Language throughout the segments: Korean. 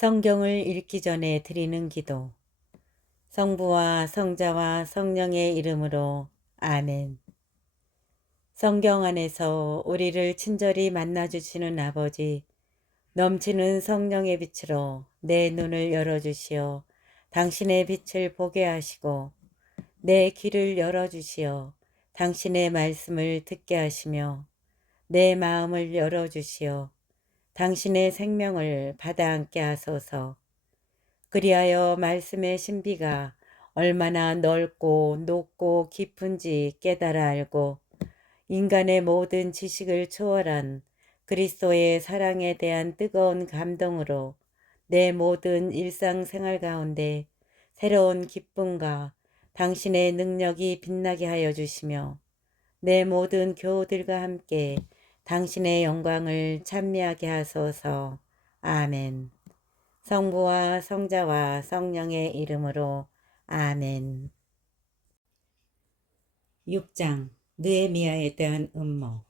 성경을 읽기 전에 드리는 기도. 성부와 성자와 성령의 이름으로 아멘. 성경 안에서 우리를 친절히 만나주시는 아버지, 넘치는 성령의 빛으로 내 눈을 열어주시어 당신의 빛을 보게 하시고 내 귀를 열어주시어 당신의 말씀을 듣게 하시며 내 마음을 열어주시어 당신의 생명을 받아 안게 하소서. 그리하여 말씀의 신비가 얼마나 넓고 높고 깊은지 깨달아 알고 인간의 모든 지식을 초월한 그리스도의 사랑에 대한 뜨거운 감동으로 내 모든 일상생활 가운데 새로운 기쁨과 당신의 능력이 빛나게 하여 주시며 내 모든 교우들과 함께 당신의 영광을 찬미하게 하소서. 아멘. 성부와 성자와 성령의 이름으로 아멘. 6장 느헤미야에 대한 음모.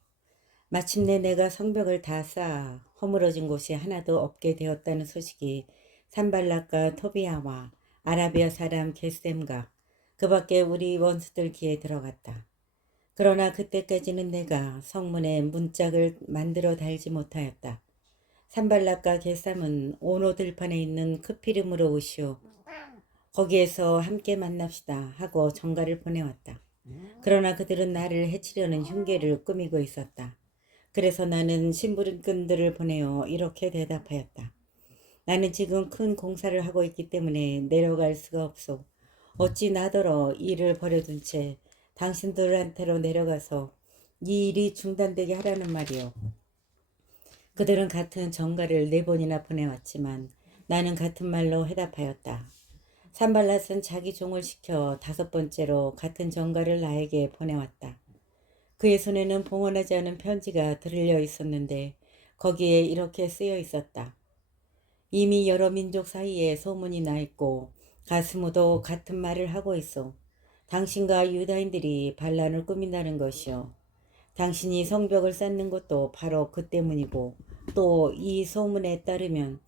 마침내 내가 성벽을 다 쌓아 허물어진 곳이 하나도 없게 되었다는 소식이 산발락과 토비아와 아라비아 사람 게셈과 그 밖에 우리 원수들 귀에 들어갔다. 그러나 그때까지는 내가 성문에 문짝을 만들어 달지 못하였다. 산발락과 게삼은 오노 들판에 있는 크피름으로 오시오. 거기에서 함께 만납시다 하고 전가를 보내왔다. 그러나 그들은 나를 해치려는 흉계를 꾸미고 있었다. 그래서 나는 심부름꾼들을 보내어 이렇게 대답하였다. 나는 지금 큰 공사를 하고 있기 때문에 내려갈 수가 없소. 어찌 나더러 일을 버려둔 채 당신들한테로 내려가서 이 일이 중단되게 하라는 말이오. 그들은 같은 전가를 4번이나 보내왔지만 나는 같은 말로 해답하였다. 산발랏은 자기 종을 시켜 5번째로 같은 전가를 나에게 보내왔다. 그의 손에는 봉헌하지 않은 편지가 들려 있었는데 거기에 이렇게 쓰여 있었다. 이미 여러 민족 사이에 소문이 나 있고 가스무도 같은 말을 하고 있어. 당신과 유다인들이 반란을 꾸민다는 것이요. 당신이 성벽을 쌓는 것도 바로 그 때문이고 또 이 소문에 따르면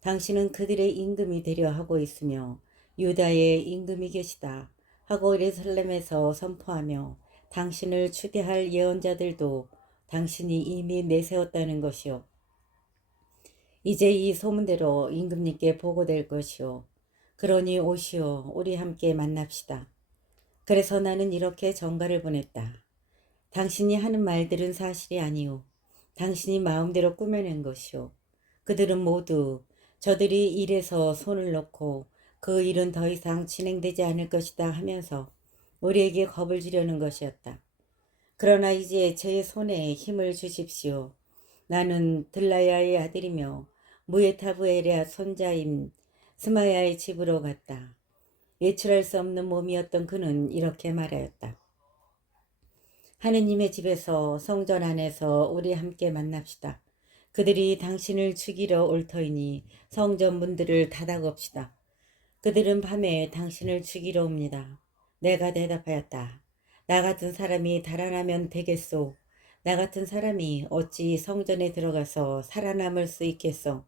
당신은 그들의 임금이 되려 하고 있으며 유다의 임금이 계시다 하고 예루살렘에서 선포하며 당신을 추대할 예언자들도 당신이 이미 내세웠다는 것이요. 이제 이 소문대로 임금님께 보고될 것이요. 그러니 오시오, 우리 함께 만납시다. 그래서 나는 이렇게 전가를 보냈다. 당신이 하는 말들은 사실이 아니오. 당신이 마음대로 꾸며낸 것이오. 그들은 모두 저들이 일에서 손을 놓고 그 일은 더 이상 진행되지 않을 것이다 하면서 우리에게 겁을 주려는 것이었다. 그러나 이제 제 손에 힘을 주십시오. 나는 들라야의 아들이며 무에타브엘의 손자인 스마야의 집으로 갔다. 외출할 수 없는 몸이었던 그는 이렇게 말하였다. 하느님의 집에서 성전 안에서 우리 함께 만납시다. 그들이 당신을 죽이러 올 터이니 성전 문들을 닫아겁시다. 그들은 밤에 당신을 죽이러 옵니다. 내가 대답하였다. 나 같은 사람이 달아나면 되겠소. 나 같은 사람이 어찌 성전에 들어가서 살아남을 수 있겠소.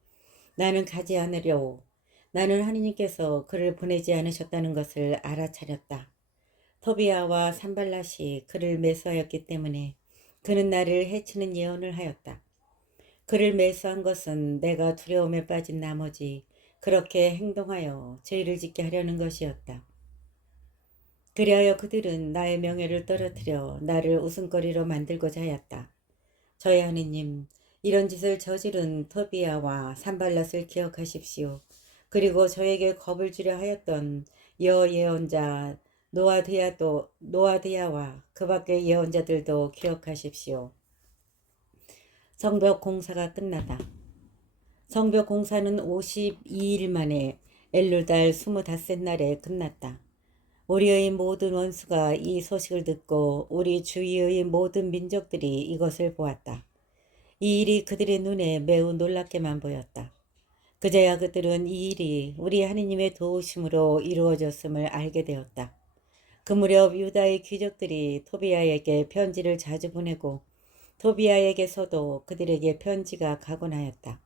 나는 가지 않으려오. 나는 하느님께서 그를 보내지 않으셨다는 것을 알아차렸다. 토비아와 산발랏이 그를 매수하였기 때문에 그는 나를 해치는 예언을 하였다. 그를 매수한 것은 내가 두려움에 빠진 나머지 그렇게 행동하여 죄를 짓게 하려는 것이었다. 그리하여 그들은 나의 명예를 떨어뜨려 나를 웃음거리로 만들고자 하였다. 저희 하느님, 이런 짓을 저지른 토비아와 산발랏을 기억하십시오. 그리고 저에게 겁을 주려 하였던 예언자 노아디아와 그 밖의 예언자들도 기억하십시오. 성벽 공사가 끝나다. 성벽 공사는 52일 만에 엘룰달 25날에 끝났다. 우리의 모든 원수가 이 소식을 듣고 우리 주위의 모든 민족들이 이것을 보았다. 이 일이 그들의 눈에 매우 놀랍게만 보였다. 그제야 그들은 이 일이 우리 하느님의 도우심으로 이루어졌음을 알게 되었다. 그 무렵 유다의 귀족들이 토비아에게 편지를 자주 보내고 토비아에게서도 그들에게 편지가 가곤 하였다.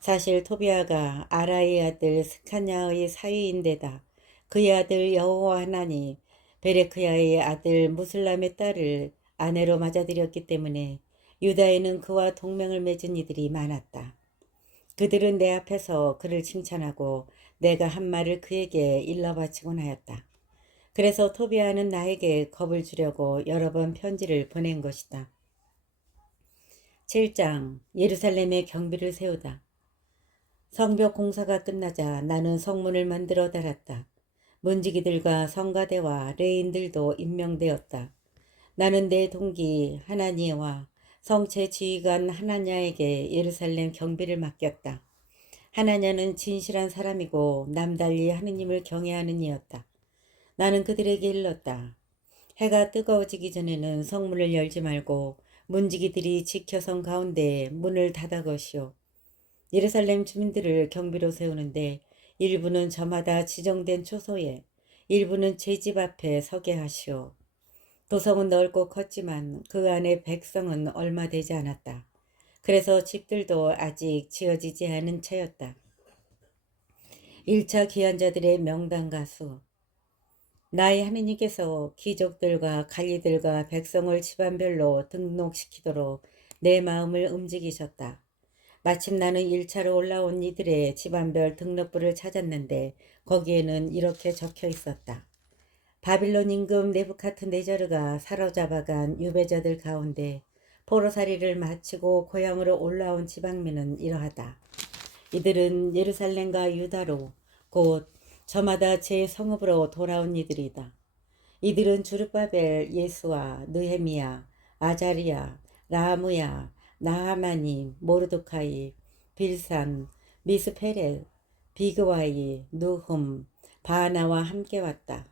사실 토비아가 아라의 아들 스카냐의 사위인데다 그의 아들 여호와 하나니 베레크야의 아들 무슬람의 딸을 아내로 맞아들였기 때문에 유다에는 그와 동맹을 맺은 이들이 많았다. 그들은 내 앞에서 그를 칭찬하고 내가 한 말을 그에게 일러 바치곤 하였다. 그래서 토비아는 나에게 겁을 주려고 여러 번 편지를 보낸 것이다. 7장 예루살렘에 경비를 세우다. 성벽 공사가 끝나자 나는 성문을 만들어 달았다. 문지기들과 성가대와 레인들도 임명되었다. 나는 내 동기 하나니와 성체 지휘관 하나냐에게 예루살렘 경비를 맡겼다. 하나냐는 진실한 사람이고 남달리 하느님을 경외하는 이였다. 나는 그들에게 일렀다. 해가 뜨거워지기 전에는 성문을 열지 말고 문지기들이 지켜성 가운데 문을 닫아 것이오. 예루살렘 주민들을 경비로 세우는데 일부는 저마다 지정된 초소에 일부는 제 집 앞에 서게 하시오. 도성은 넓고 컸지만 그 안에 백성은 얼마 되지 않았다. 그래서 집들도 아직 지어지지 않은 채였다. 1차 귀환자들의 명단 가수. 나의 하느님께서 귀족들과 관리들과 백성을 집안별로 등록시키도록 내 마음을 움직이셨다. 마침 나는 1차로 올라온 이들의 집안별 등록부를 찾았는데 거기에는 이렇게 적혀 있었다. 바빌론 임금 네부카드네자르가 사로잡아간 유배자들 가운데 포로살이를 마치고 고향으로 올라온 지방민은 이러하다. 이들은 예루살렘과 유다로 곧 저마다 제 성읍으로 돌아온 이들이다. 이들은 주르바벨, 예수아, 느헤미야, 아자리야, 라무야, 나하마니, 모르드카이, 빌산, 미스페렛, 비그와이, 누흠, 바나와 함께 왔다.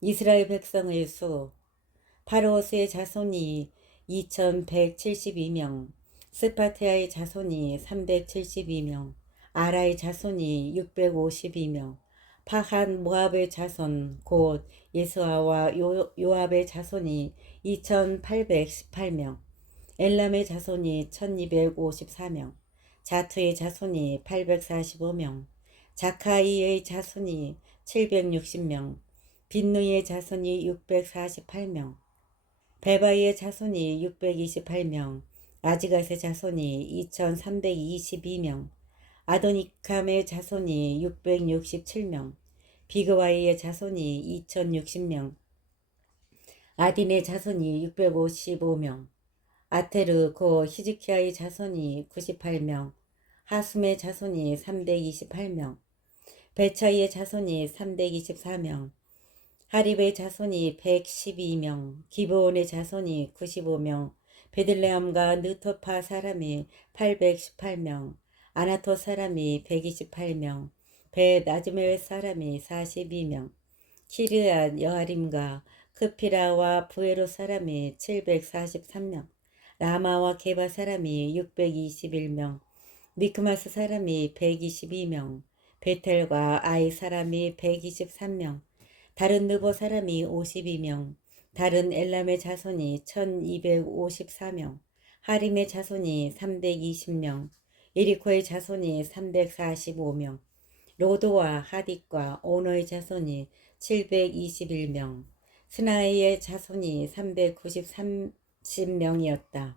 이스라엘 백성의 수 파르오스의 자손이 2172명, 스파티아의 자손이 372명, 아라의 자손이 652명, 파한 모압의 자손 곧 예수아와 요압의 자손이 2818명, 엘람의 자손이 1254명, 자투의 자손이 845명, 자카이의 자손이 760명, 빈누이의 자손이 648명, 베바이의 자손이 628명, 아지갓의 자손이 2322명, 아도니캄의 자손이 667명, 비그와이의 자손이 2060명, 아딘의 자손이 655명, 아테르 고 히즈키야의 자손이 98명, 하숨의 자손이 328명, 베차이의 자손이 324명, 하립의 자손이 112명, 기브온의 자손이 95명, 베들레헴과 느토파 사람이 818명, 아나토 사람이 128명, 벳아즈메 사람이 42명, 키르앗 여아림과 크피라와 부에로 사람이 743명, 라마와 게바 사람이 621명, 미크마스 사람이 122명, 베텔과 아이 사람이 123명, 다른 느보 사람이 52명, 다른 엘람의 자손이 1254명, 하림의 자손이 320명, 예리코의 자손이 345명, 로도와 하딕과 오노의 자손이 721명, 스나이의 자손이 390명이었다.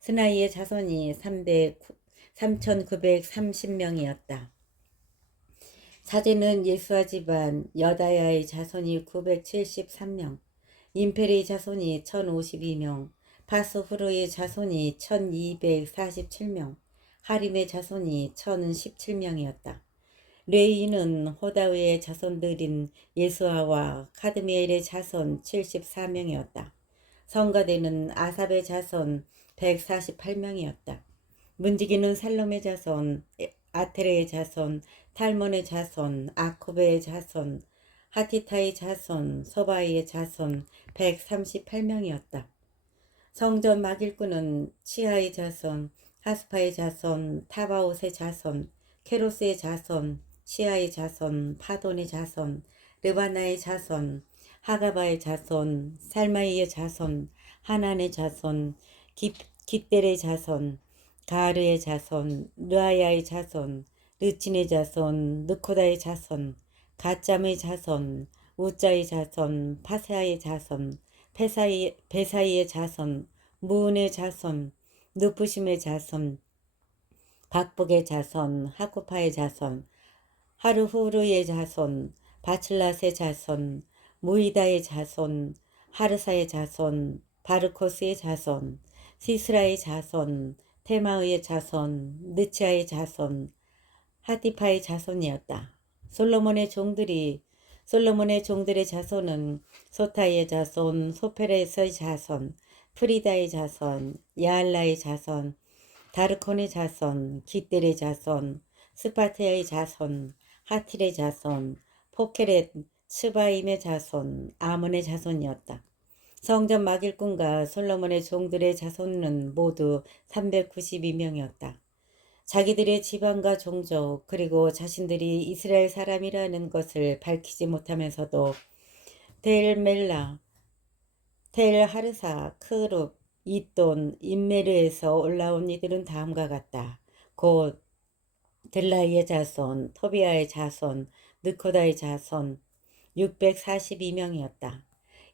스나이의 자손이 3930명이었다. 사제는 예수아 집안 여다야의 자손이 973명, 임페리의 자손이 1052명, 파스후르의 자손이 1247명, 하림의 자손이 1017명이었다. 레이는 호다위의 자손들인 예수아와 카드미엘의 자손 74명이었다. 성가대는 아삽의 자손 148명이었다. 문지기는 살롬의 자손, 아테레의 자손, 탈몬의 자손, 아코베의 자손, 하티타의 자손, 소바이의 자손 138명이었다. 성전 막일꾼은 치하의 자손, 하스파의 자손, 타바옷의 자손, 케로스의 자손, 시아의 자손, 파돈의 자손, 르바나의 자손, 하가바의 자손, 살마이의 자손, 하난의 자손, 깃델의 자손, 가르의 자손, 르아야의 자손, 르친의 자손, 느코다의 자손, 가짬의 자손, 우짜의 자손, 파사의 자손, 베사이의 자손, 무은의 자손, 느푸심의 자손, 박복의 자손, 하코파의 자손, 하르후르의 자손, 바칠랏의 자손, 무이다의 자손, 하르사의 자손, 바르코스의 자손, 시스라의 자손, 테마의 자손, 느치아의 자손, 하티파의 자손이었다. 솔로몬의 종들의 자손은 소타의 자손, 소페레스의 자손, 프리다의 자손, 야알라의 자손, 다르콘의 자손, 깃델의 자손, 스파테의 자손, 하틸의 자손, 포케렛, 스바임의 자손, 아몬의 자손이었다. 성전 막일꾼과 솔로몬의 종들의 자손은 모두 392명이었다. 자기들의 지방과 종족 그리고 자신들이 이스라엘 사람이라는 것을 밝히지 못하면서도 델멜라, 텔하르사, 크룹, 이돈, 인메르에서 올라온 이들은 다음과 같다. 곧 들라이의 자손, 토비아의 자손, 느코다의 자손 642명이었다.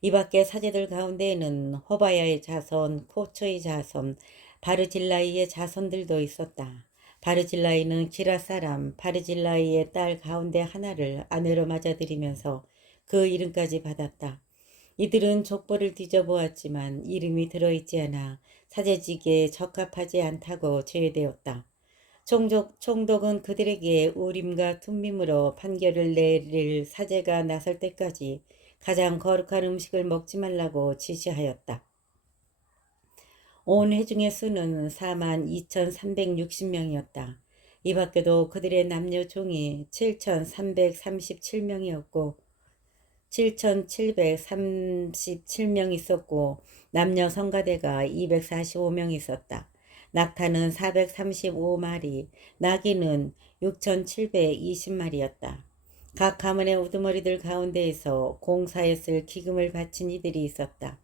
이 밖에 사제들 가운데에는 호바야의 자손, 코초의 자손, 바르질라이의 자손들도 있었다. 바르질라이는 기라 사람 바르질라이의 딸 가운데 하나를 아내로 맞아들이면서 그 이름까지 받았다. 이들은 족보를 뒤져보았지만 이름이 들어있지 않아 사제직에 적합하지 않다고 제외되었다. 총독은 그들에게 우림과 툼밈으로 판결을 내릴 사제가 나설 때까지 가장 거룩한 음식을 먹지 말라고 지시하였다. 온 회중의 수는 42,360명이었다. 이 밖에도 그들의 남녀 종이 7,337명이었고 7,737명 있었고 남녀 성가대가 245명 있었다. 낙타는 435마리, 나귀는 6,720마리였다. 각 가문의 우두머리들 가운데에서 공사에 쓸 기금을 바친 이들이 있었다.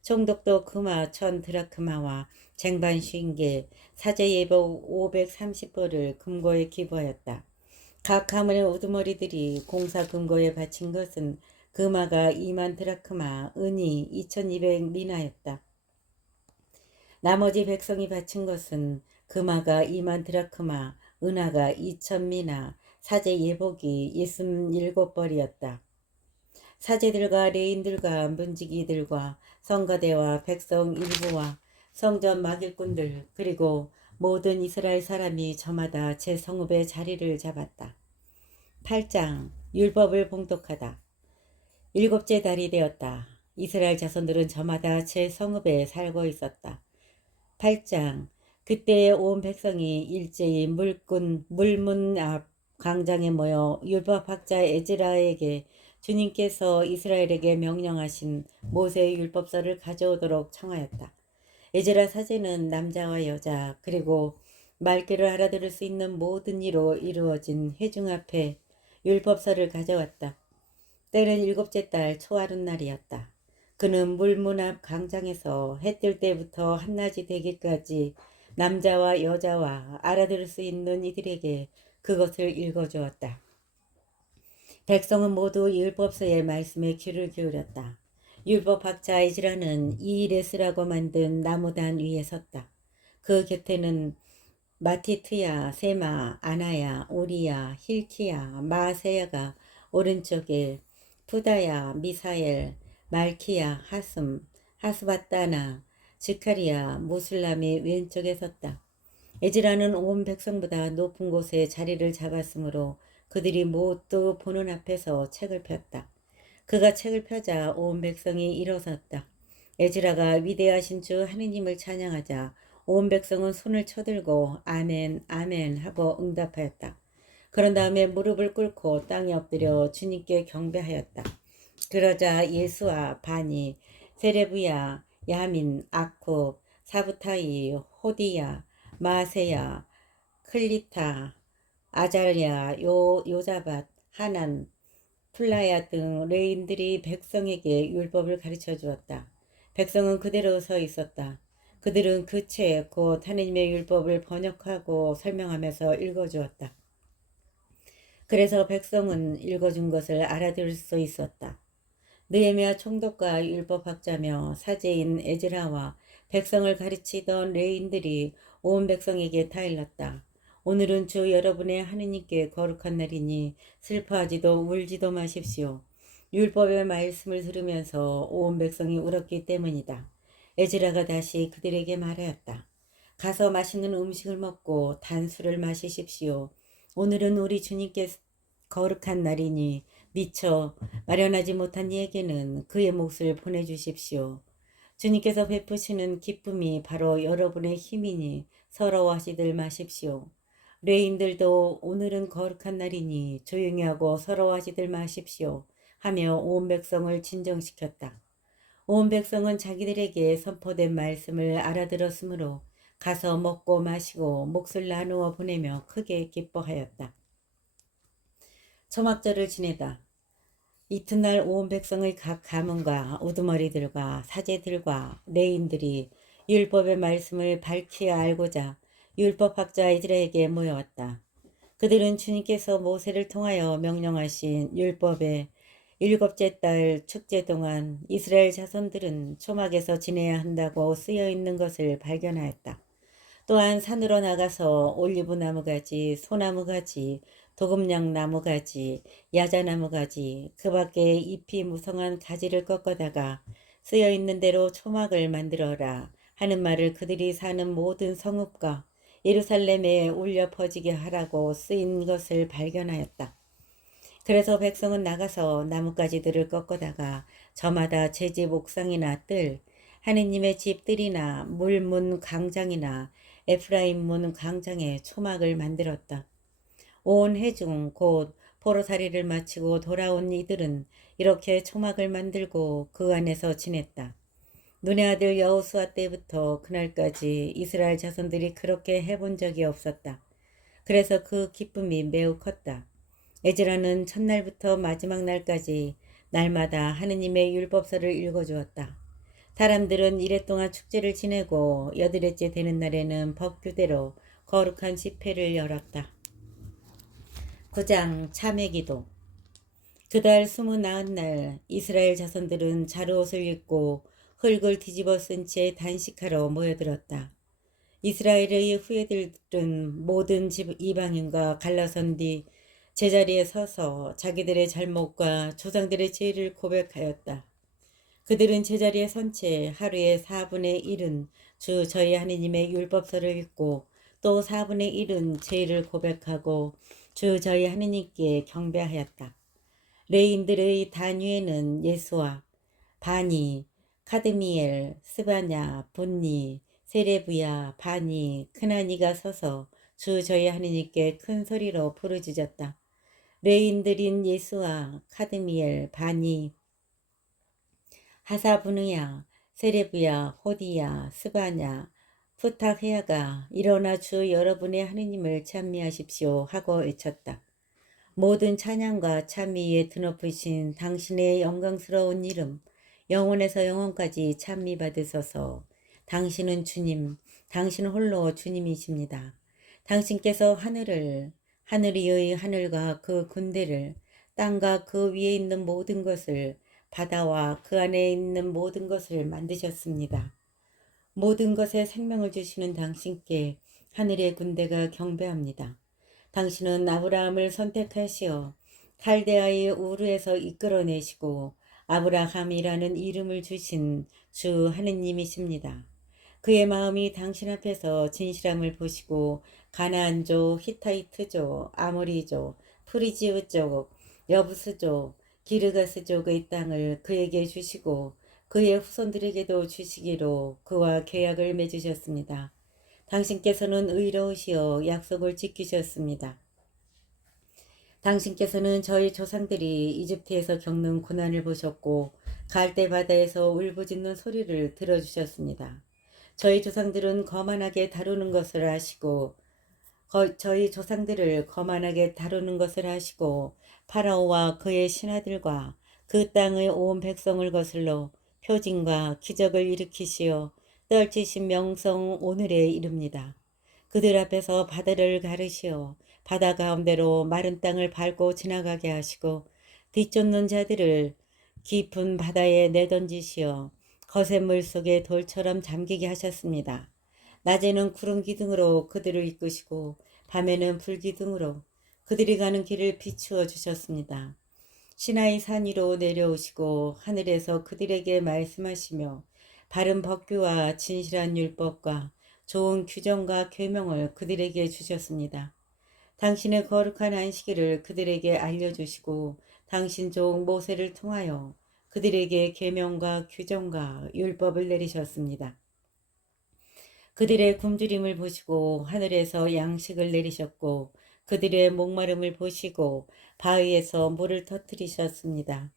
총독도 금화 1,000드라크마와 쟁반 50개, 사제 예복 530벌을 금고에 기부하였다. 각 가문의 우두머리들이 공사 금고에 바친 것은 금화가 2만 드라크마, 은이 2,200미나였다. 나머지 백성이 바친 것은 금화가 2만 드라크마, 은하가 2,000미나, 사제 예복이 67벌이었다. 사제들과 레인들과 문지기들과 성가대와 백성 일부와 성전 막일꾼들 그리고 모든 이스라엘 사람이 저마다 제 성읍에 자리를 잡았다. 8장 율법을 봉독하다. 일곱째 달이 되었다. 이스라엘 자손들은 저마다 제 성읍에 살고 있었다. 8장 그때 온 백성이 일제히 물문 앞 광장에 모여 율법학자 에즈라에게 주님께서 이스라엘에게 명령하신 모세의 율법서를 가져오도록 청하였다. 에즈라 사제는 남자와 여자 그리고 말귀를 알아들을 수 있는 모든 이로 이루어진 회중 앞에 율법서를 가져왔다. 때는 일곱째 달 초하룻날이었다. 그는 물문 앞 광장에서 해 뜰 때부터 한낮이 되기까지 남자와 여자와 알아들을 수 있는 이들에게 그것을 읽어주었다. 백성은 모두 율법서의 말씀에 귀를 기울였다. 율법학자 이즈라는 이 일에 쓰라고 만든 나무단 위에 섰다. 그 곁에는 마티트야, 세마, 아나야, 오리야, 힐키야, 마세야가 오른쪽에 푸다야, 미사엘, 말키야, 하스바따나, 지카리야, 무슬람이 왼쪽에 섰다. 에즈라는 온 백성보다 높은 곳에 자리를 잡았으므로 그들이 모두 보는 앞에서 책을 폈다. 그가 책을 펴자 온 백성이 일어섰다. 에즈라가 위대하신 주 하느님을 찬양하자 온 백성은 손을 쳐들고 아멘 아멘 하고 응답하였다. 그런 다음에 무릎을 꿇고 땅에 엎드려 주님께 경배하였다. 그러자 예수와 바니, 세레브야, 야민, 아콥, 사부타이, 호디야, 마세야, 클리타, 아잘랴, 요자밭, 하난, 플라야 등 레인들이 백성에게 율법을 가르쳐 주었다. 백성은 그대로 서 있었다. 그들은 그 책, 곧 하느님의 율법을 번역하고 설명하면서 읽어주었다. 그래서 백성은 읽어준 것을 알아들을 수 있었다. 느헤미야 총독과 율법학자며 사제인 에즈라와 백성을 가르치던 레인들이 온 백성에게 타일렀다. 오늘은 주 여러분의 하느님께 거룩한 날이니 슬퍼하지도 울지도 마십시오. 율법의 말씀을 들으면서 온 백성이 울었기 때문이다. 에즈라가 다시 그들에게 말하였다. 가서 맛있는 음식을 먹고 단술을 마시십시오. 오늘은 우리 주님께 거룩한 날이니 미처 마련하지 못한 이에게는 그의 몫을 보내주십시오. 주님께서 베푸시는 기쁨이 바로 여러분의 힘이니 서러워하시들 마십시오. 레인들도 오늘은 거룩한 날이니 조용히 하고 서러워하시들 마십시오. 하며 온 백성을 진정시켰다. 온 백성은 자기들에게 선포된 말씀을 알아들었으므로 가서 먹고 마시고 몫을 나누어 보내며 크게 기뻐하였다. 초막절을 지내다. 이튿날 온 백성의 각 가문과 우두머리들과 사제들과 레인들이 율법의 말씀을 밝히 알고자 율법학자 이들에게 모여왔다. 그들은 주님께서 모세를 통하여 명령하신 율법의 일곱째 달 축제 동안 이스라엘 자손들은 초막에서 지내야 한다고 쓰여 있는 것을 발견하였다. 또한 산으로 나가서 올리브 나무가지, 소나무가지, 도금냥 나무가지, 야자나무가지, 그 밖에 잎이 무성한 가지를 꺾어다가 쓰여 있는 대로 초막을 만들어라 하는 말을 그들이 사는 모든 성읍과 예루살렘에 울려 퍼지게 하라고 쓰인 것을 발견하였다. 그래서 백성은 나가서 나뭇가지들을 꺾어다가 저마다 제 집 옥상이나 뜰, 하느님의 집들이나 물문 광장이나 에프라임 문 광장에 초막을 만들었다. 온 해중 곧 포로살이를 마치고 돌아온 이들은 이렇게 초막을 만들고 그 안에서 지냈다. 눈의 아들 여호수아 때부터 그날까지 이스라엘 자손들이 그렇게 해본 적이 없었다. 그래서 그 기쁨이 매우 컸다. 에즈라는 첫날부터 마지막 날까지 날마다 하느님의 율법서를 읽어주었다. 사람들은 이래 동안 축제를 지내고 여드레째 되는 날에는 법규대로 거룩한 집회를 열었다. 9장 참회기도. 그달 29날 이스라엘 자손들은 자루옷을 입고 흙을 뒤집어 쓴 채 단식하러 모여들었다. 이스라엘의 후예들은 모든 집 이방인과 갈라선 뒤 제자리에 서서 자기들의 잘못과 조상들의 죄를 고백하였다. 그들은 제자리에 선 채 하루에 4분의 1은 주 저희 하느님의 율법서를 읽고 또 4분의 1은 죄를 고백하고 주 저희 하느님께 경배하였다. 레인들의 단위에는 예수와 바니, 카드미엘, 스바냐, 분니, 세레브야, 바니, 크나니가 서서 주 저희 하느님께 큰 소리로 부르짖었다. 레인들인 예수와 카드미엘, 바니, 하사부느야, 세레브야, 호디야, 스바냐, 푸타헤아가 일어나 주 여러분의 하느님을 찬미하십시오 하고 외쳤다. 모든 찬양과 찬미에 드높으신 당신의 영광스러운 이름, 영원에서 영원까지 찬미 받으소서. 당신은 주님, 당신 홀로 주님이십니다. 당신께서 하늘 위의 하늘과 그 군대를, 땅과 그 위에 있는 모든 것을, 바다와 그 안에 있는 모든 것을 만드셨습니다. 모든 것에 생명을 주시는 당신께 하늘의 군대가 경배합니다. 당신은 아브라함을 선택하시어 칼데아의 우르에서 이끌어내시고 아브라함이라는 이름을 주신 주 하느님이십니다. 그의 마음이 당신 앞에서 진실함을 보시고 가나안족, 히타이트족, 아모리족, 프리지우족, 여부스족, 기르가스족의 땅을 그에게 주시고 그의 후손들에게도 주시기로 그와 계약을 맺으셨습니다. 당신께서는 의로우시어 약속을 지키셨습니다. 당신께서는 저희 조상들이 이집트에서 겪는 고난을 보셨고 갈대 바다에서 울부짖는 소리를 들어주셨습니다. 저희 조상들은 거만하게 다루는 것을 아시고 저희 조상들을 거만하게 다루는 것을 아시고 파라오와 그의 신하들과 그 땅의 온 백성을 거슬러 표징과 기적을 일으키시어 떨치신 명성 오늘에 이릅니다. 그들 앞에서 바다를 가르시어 바다 가운데로 마른 땅을 밟고 지나가게 하시고 뒤쫓는 자들을 깊은 바다에 내던지시어 거센 물 속에 돌처럼 잠기게 하셨습니다. 낮에는 구름 기둥으로 그들을 이끄시고 밤에는 불 기둥으로 그들이 가는 길을 비추어 주셨습니다. 시나이 산 위로 내려오시고 하늘에서 그들에게 말씀하시며 바른 법규와 진실한 율법과 좋은 규정과 계명을 그들에게 주셨습니다. 당신의 거룩한 안식일을 그들에게 알려주시고 당신 종 모세를 통하여 그들에게 계명과 규정과 율법을 내리셨습니다. 그들의 굶주림을 보시고 하늘에서 양식을 내리셨고 그들의 목마름을 보시고 바위에서 물을 터뜨리셨습니다.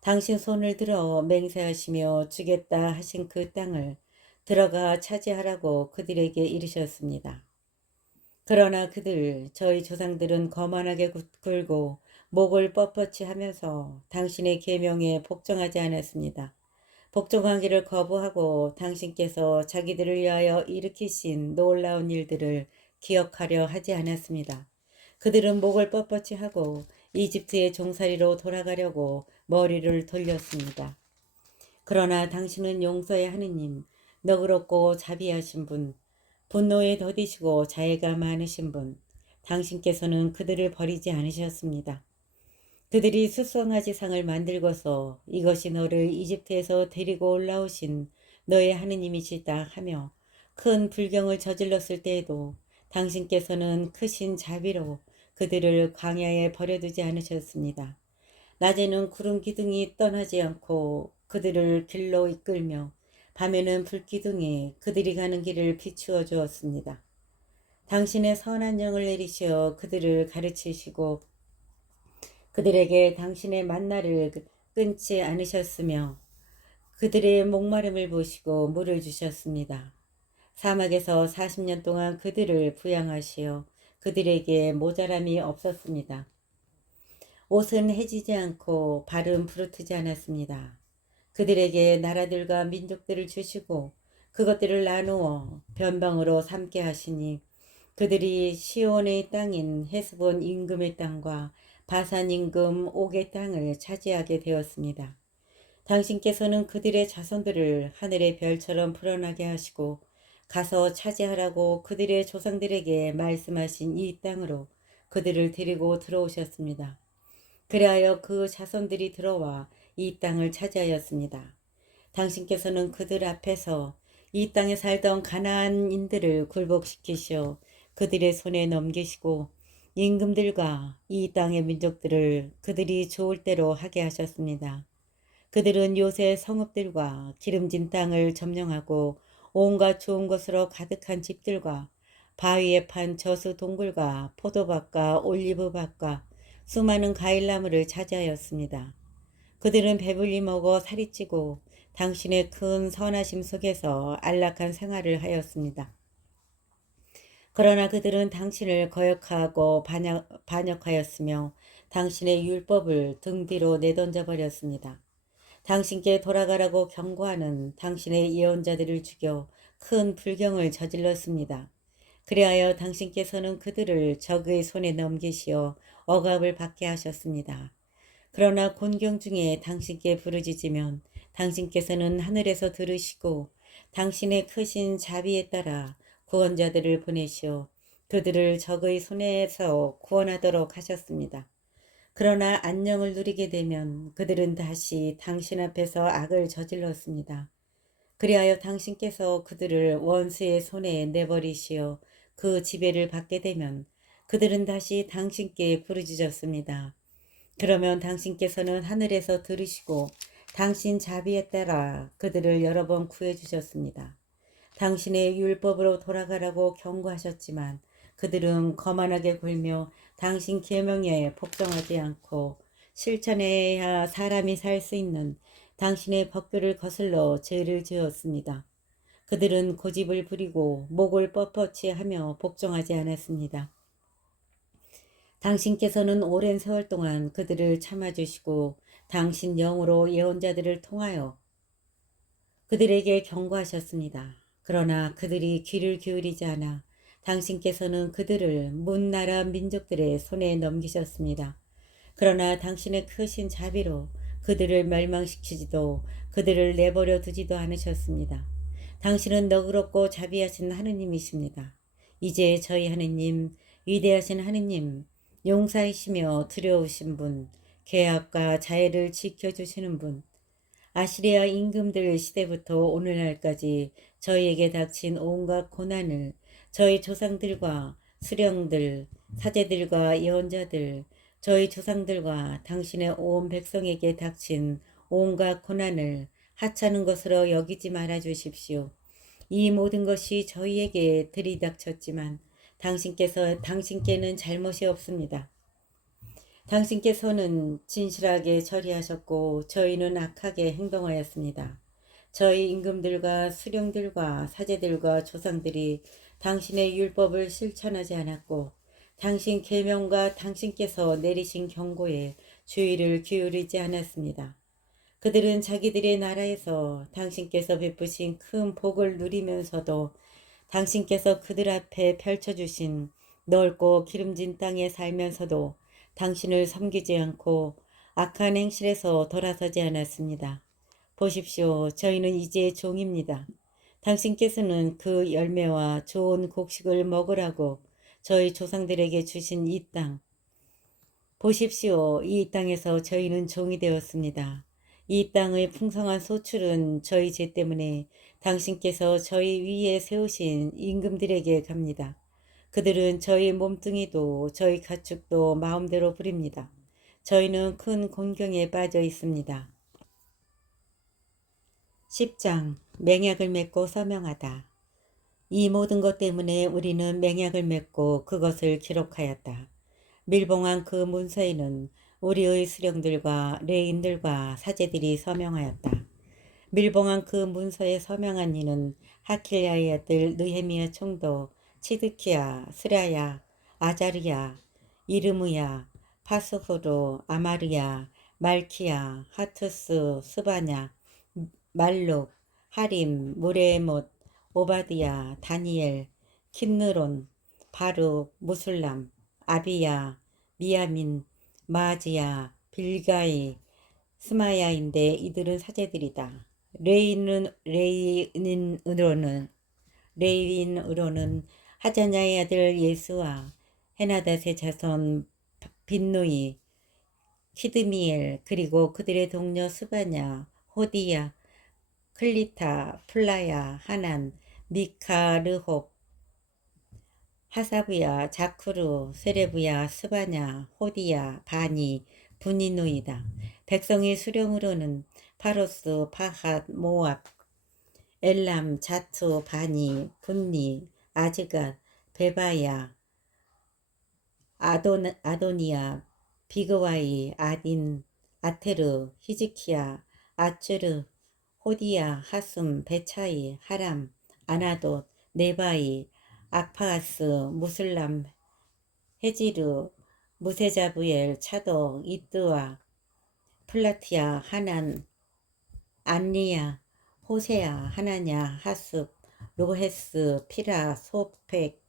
당신 손을 들어 맹세하시며 주겠다 하신 그 땅을 들어가 차지하라고 그들에게 이르셨습니다. 그러나 저희 조상들은 거만하게 굴고 목을 뻣뻣이 하면서 당신의 계명에 복종하지 않았습니다. 복종하기를 거부하고 당신께서 자기들을 위하여 일으키신 놀라운 일들을 기억하려 하지 않았습니다. 그들은 목을 뻣뻣이 하고 이집트의 종살이로 돌아가려고 머리를 돌렸습니다. 그러나 당신은 용서의 하느님, 너그럽고 자비하신 분, 분노에 더디시고 자애가 많으신 분, 당신께서는 그들을 버리지 않으셨습니다. 그들이 숫송아지 상을 만들고서 이것이 너를 이집트에서 데리고 올라오신 너의 하느님이시다 하며 큰 불경을 저질렀을 때에도 당신께서는 크신 자비로 그들을 광야에 버려두지 않으셨습니다. 낮에는 구름 기둥이 떠나지 않고 그들을 길로 이끌며 밤에는 불 기둥이 그들이 가는 길을 비추어 주었습니다. 당신의 선한 영을 내리시어 그들을 가르치시고 그들에게 당신의 만나를 끊지 않으셨으며 그들의 목마름을 보시고 물을 주셨습니다. 사막에서 40년 동안 그들을 부양하시어 그들에게 모자람이 없었습니다. 옷은 해지지 않고 발은 부르트지 않았습니다. 그들에게 나라들과 민족들을 주시고 그것들을 나누어 변방으로 삼게 하시니 그들이 시온의 땅인 헤스본 임금의 땅과 바산 임금 옥의 땅을 차지하게 되었습니다. 당신께서는 그들의 자손들을 하늘의 별처럼 불어나게 하시고 가서 차지하라고 그들의 조상들에게 말씀하신 이 땅으로 그들을 데리고 들어오셨습니다. 그리하여 그 자손들이 들어와 이 땅을 차지하였습니다. 당신께서는 그들 앞에서 이 땅에 살던 가나안인들을 굴복시키시어 그들의 손에 넘기시고 임금들과 이 땅의 민족들을 그들이 좋을 대로 하게 하셨습니다. 그들은 요새 성읍들과 기름진 땅을 점령하고 온갖 좋은 것으로 가득한 집들과 바위에 판 저수 동굴과 포도밭과 올리브밭과 수많은 과일나무를 차지하였습니다. 그들은 배불리 먹어 살이 찌고 당신의 큰 선하심 속에서 안락한 생활을 하였습니다. 그러나 그들은 당신을 거역하고 반역하였으며 당신의 율법을 등 뒤로 내던져 버렸습니다. 당신께 돌아가라고 경고하는 당신의 예언자들을 죽여 큰 불경을 저질렀습니다. 그리하여 당신께서는 그들을 적의 손에 넘기시어 억압을 받게 하셨습니다. 그러나 곤경 중에 당신께 부르짖으면 당신께서는 하늘에서 들으시고 당신의 크신 자비에 따라 구원자들을 보내시어 그들을 적의 손에서 구원하도록 하셨습니다. 그러나 안녕을 누리게 되면 그들은 다시 당신 앞에서 악을 저질렀습니다. 그리하여 당신께서 그들을 원수의 손에 내버리시어 그 지배를 받게 되면 그들은 다시 당신께 부르짖었습니다. 그러면 당신께서는 하늘에서 들으시고 당신 자비에 따라 그들을 여러 번 구해주셨습니다. 당신의 율법으로 돌아가라고 경고하셨지만 그들은 거만하게 굴며 당신 계명에 복종하지 않고 실천해야 사람이 살 수 있는 당신의 법규를 거슬러 죄를 지었습니다. 그들은 고집을 부리고 목을 뻣뻣이 하며 복종하지 않았습니다. 당신께서는 오랜 세월 동안 그들을 참아주시고 당신 영으로 예언자들을 통하여 그들에게 경고하셨습니다. 그러나 그들이 귀를 기울이지 않아 당신께서는 그들을 문 나라 민족들의 손에 넘기셨습니다. 그러나 당신의 크신 자비로 그들을 멸망시키지도 그들을 내버려 두지도 않으셨습니다. 당신은 너그럽고 자비하신 하느님이십니다. 이제 저희 하느님, 위대하신 하느님, 용사이시며 두려우신 분, 계약과 자애를 지켜주시는 분, 아시리아 임금들 시대부터 오늘날까지 저희에게 닥친 온갖 고난을 저희 조상들과 수령들, 사제들과 예언자들, 저희 조상들과 당신의 온 백성에게 닥친 온갖 고난을 하찮은 것으로 여기지 말아 주십시오. 이 모든 것이 저희에게 들이닥쳤지만 당신께는 잘못이 없습니다. 당신께서는 진실하게 처리하셨고 저희는 악하게 행동하였습니다. 저희 임금들과 수령들과 사제들과 조상들이 당신의 율법을 실천하지 않았고 당신 계명과 당신께서 내리신 경고에 주의를 기울이지 않았습니다. 그들은 자기들의 나라에서 당신께서 베푸신 큰 복을 누리면서도 당신께서 그들 앞에 펼쳐주신 넓고 기름진 땅에 살면서도 당신을 섬기지 않고 악한 행실에서 돌아서지 않았습니다. 보십시오. 저희는 이제 종입니다. 당신께서는 그 열매와 좋은 곡식을 먹으라고 저희 조상들에게 주신 이 땅. 보십시오. 이 땅에서 저희는 종이 되었습니다. 이 땅의 풍성한 소출은 저희 죄 때문에 당신께서 저희 위에 세우신 임금들에게 갑니다. 그들은 저희 몸뚱이도 저희 가축도 마음대로 부립니다. 저희는 큰 곤경에 빠져 있습니다. 10장 맹약을 맺고 서명하다. 이 모든 것 때문에 우리는 맹약을 맺고 그것을 기록하였다. 밀봉한 그 문서에는 우리의 수령들과 레인들과 사제들이 서명하였다. 밀봉한 그 문서에 서명한 이는 하킬야의 아들 느헤미야 총독, 치드키야, 스라야, 아자르야, 이르무야, 파스후로, 아마르야, 말키야, 하투스, 스바냐, 말룩, 하림, 무레못, 오바드야, 다니엘, 킨느론, 바룩, 무술람, 아비야, 미야민, 마지야, 빌가이, 스마야인데 이들은 사제들이다. 레위인으로는 하자냐의 아들 예수와 헤나닷의 자손 빈누이, 키드미엘, 그리고 그들의 동료 스바냐, 호디야, 클리타, 플라야, 하난, 미카, 르홉, 하사부야, 자쿠르, 세레부야, 스바냐, 호디야, 바니, 분이누이다. 백성의 수령으로는 파로스, 파핫, 모압, 엘람, 자투, 바니, 분니, 아즈갓, 베바야, 아도니아, 비그와이, 아딘, 아테르, 히즈키야, 아츠르, 호디야, 하숨, 베차이, 하람, 아나돗, 네바이, 악파가스, 무슬람, 헤지르, 무세자부엘, 차독, 이뜨와, 플라티아, 하난, 안리야, 호세야, 하나냐, 하습, 로헤스, 피라, 소펙,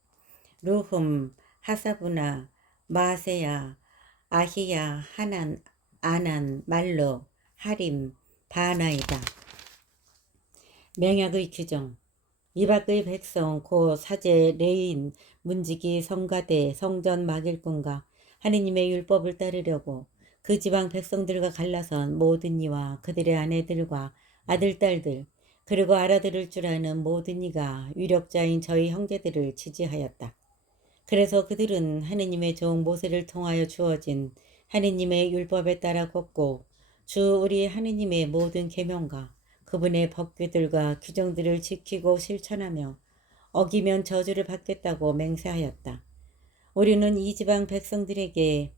루흠, 하사부나, 마세야, 아히야, 하난, 아난, 말로, 하림, 바나이다. 맹약의 규정. 이 밖의 백성 곧 사제, 레인, 문지기, 성가대, 성전 막일꾼과 하느님의 율법을 따르려고 그 지방 백성들과 갈라선 모든 이와 그들의 아내들과 아들, 딸들, 그리고 알아들을 줄 아는 모든 이가 위력자인 저희 형제들을 지지하였다. 그래서 그들은 하느님의 종 모세를 통하여 주어진 하느님의 율법에 따라 걷고 주 우리 하느님의 모든 계명과 그분의 법규들과 규정들을 지키고 실천하며 어기면 저주를 받겠다고 맹세하였다. 우리는 이 지방 백성들에게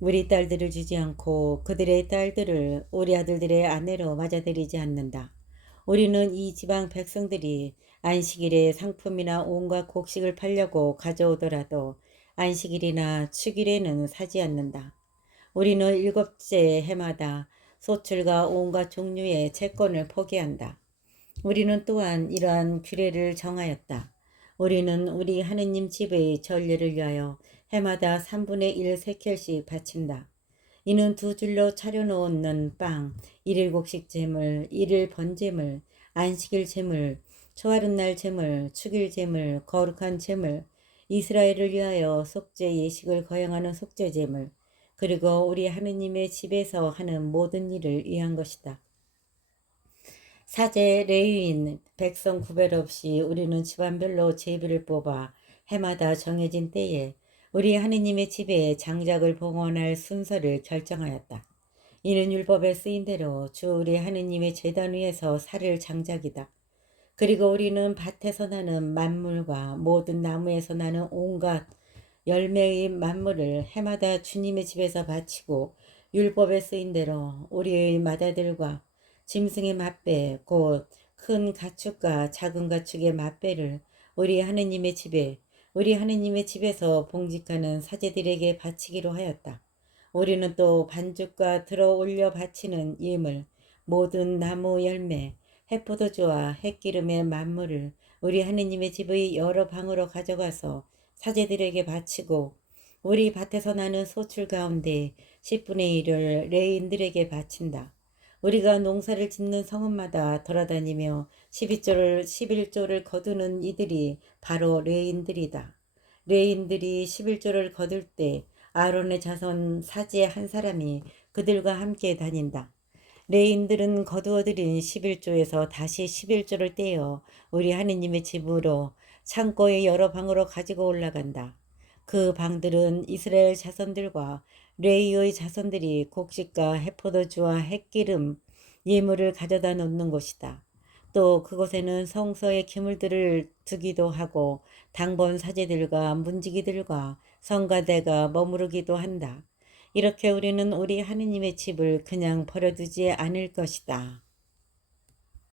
우리 딸들을 주지 않고 그들의 딸들을 우리 아들들의 아내로 맞아들이지 않는다. 우리는 이 지방 백성들이 안식일에 상품이나 온갖 곡식을 팔려고 가져오더라도 안식일이나 축일에는 사지 않는다. 우리는 일곱째 해마다 소출과 온갖 종류의 채권을 포기한다. 우리는 또한 이러한 규례를 정하였다. 우리는 우리 하느님 집의 전례를 위하여 해마다 3분의 1 세켈씩 바친다. 이는 두 줄로 차려놓는 빵, 일일곡식 제물, 일일 번제물, 안식일 제물, 초하룻날 제물, 축일 제물, 거룩한 제물, 이스라엘을 위하여 속죄 예식을 거행하는 속죄 제물, 그리고 우리 하느님의 집에서 하는 모든 일을 위한 것이다. 사제, 레위인, 백성 구별 없이 우리는 집안별로 제비를 뽑아 해마다 정해진 때에 우리 하느님의 집에 장작을 봉헌할 순서를 결정하였다. 이는 율법에 쓰인 대로 주 우리 하느님의 제단 위에서 살을 장작이다. 그리고 우리는 밭에서 나는 만물과 모든 나무에서 나는 온갖 열매의 만물을 해마다 주님의 집에서 바치고 율법에 쓰인 대로 우리의 맏아들과 짐승의 맏배 곧 큰 가축과 작은 가축의 맏배를 우리 하느님의 집에 우리 하느님의 집에서 봉직하는 사제들에게 바치기로 하였다. 우리는 또 반죽과 들어 올려 바치는 예물 모든 나무 열매 해포도주와 햇기름의 만물을 우리 하느님의 집의 여러 방으로 가져가서 사제들에게 바치고 우리 밭에서 나는 소출 가운데 10분의 1을 레인들에게 바친다. 우리가 농사를 짓는 성읍마다 돌아다니며 11조를 거두는 이들이 바로 레인들이다. 레인들이 11조를 거둘 때 아론의 자손 사제 한 사람이 그들과 함께 다닌다. 레인들은 거두어들인 11조에서 다시 11조를 떼어 우리 하느님의 집으로 창고의 여러 방으로 가지고 올라간다. 그 방들은 이스라엘 자손들과 레이의 자손들이 곡식과 해포도주와 햇기름 예물을 가져다 놓는 곳이다. 또 그곳에는 성서의 기물들을 두기도 하고 당번 사제들과 문지기들과 성가대가 머무르기도 한다. 이렇게 우리는 우리 하느님의 집을 그냥 버려두지 않을 것이다.